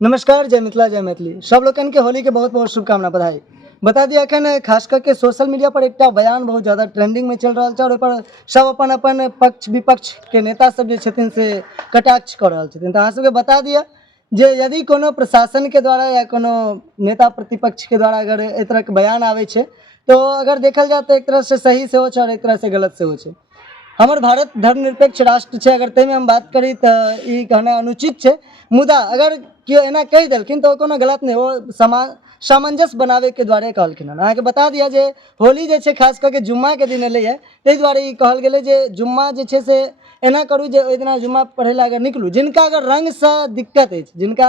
नमस्कार, जय मिथिला जय मैथिली। सब लोगन के होली के बहुत बहुत शुभकामना बधाई। बता दिया एखन खास करके सोशल मीडिया पर एक बयान बहुत ज़्यादा ट्रेंडिंग में चल रहा है और ओहिपर सब अपन अपन पक्ष विपक्ष के नेता सब जे छथिन से कटाक्ष कर रहा छथिन। तो अहाँ सबके बता दिया जे यदि कोनो प्रशासन के द्वारा या कोनो नेता प्रतिपक्ष के द्वारा अगर एहि तरह के बयान आवे छे तो अगर देखल जाए तो एक तरह से सही से हो छे और एक तरह से गलत से हो छे। हमर भारत धर्मनिरपेक्ष राष्ट्र है, अगर तय में हम बात करी तो ये कहना अनुचित है। मुदा अगर केओ एना कहि देलखिन तो कोनो गलत नहीं, वो सामंजस्य बनावे के द्वारे कहलखिन हन। अहाँके बता दिया जे होली जे खास करके जुम्मा के दिन एलै है, ताहि द्वारे ई कहल गेलै जे जुम्मा जे छै से एना करू जे ओहि दिना जुम्मा पढ़ै लए अगर निकलू, जिनका अगर रंगसँ दिक्कत अछि, जिनका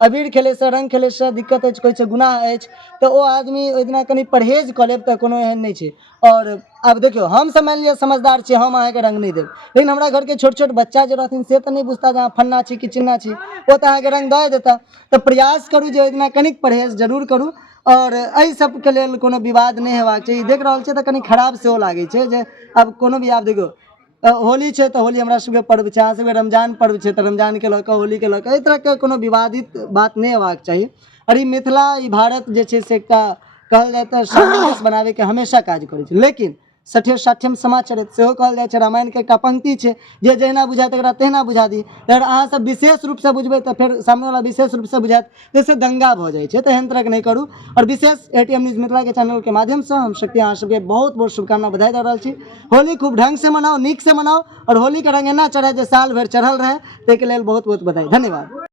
अबीर खेलैसँ रंग खेलैसँ दिक्कत अछि, कोइ छै गुनाह अछि, तो ओ आदमी ओहि दिना कनि परहेज कऽ लेब तऽ कोनो एहन नहीं छै। और अब देखियो हम सब मान लिया समझदार छी, हम अहाँके रंग नहीं देब, लेकिन हमरा घर के छोट छोट बच्चा जो रहथिन से तो नहीं बुझता जे अहाँ फन्ना छी कि चिन्ना छी, वो तो अहाँके रंग दए देता। तो प्रयास करू जे ओहि दिना कनिक परहेज जरूर करू और एहि सबके लेल कोनो विवाद नहीं हेबाक चाहिए। देख रहल छियै तऽ कनि खराब सेहो लागै छै जे अब कोनो भी, आब देखियो होली है तो होली हमरा सबके पर्व है, अहाँ सबके रमजान पर्व है तो रमजान के लऽ होली के लऽ एहि तरह के कोनो विवादित बात नहीं हेबाक चाहिए। और ई मिथिला ई भारत जे छै से एकटा कहल जाए तो सामंजस्य बनावे के हमेशा काज करै छै। लेकिन 60-60 समा चरित सेहो कहल जाए छै। रामायण के एकटा पंक्ति छै जे जहिना बुझाय तकरा तहिना बुझा दी। अगर अहाँ सब विशेष रूप से बुझबै तो फिर सामने वाला विशेष रूप से बुझात, जैसे दंगा भऽ जाइ छै। तो एहन तरह के नहीं करू। और विशेष एटीएम न्यूज मिथिला के चैनल के माध्यम से हम शक्ति अहाँ सबके बहुत बहुत शुभकामना बधाई दे रहल छी। होली खूब ढंग से मनाओ, नीक से मनाओ और होली के रंग एना चढ़े जे साल भर चढ़ल रहे, ताहि के लेल बहुत बहुत बधाई। धन्यवाद।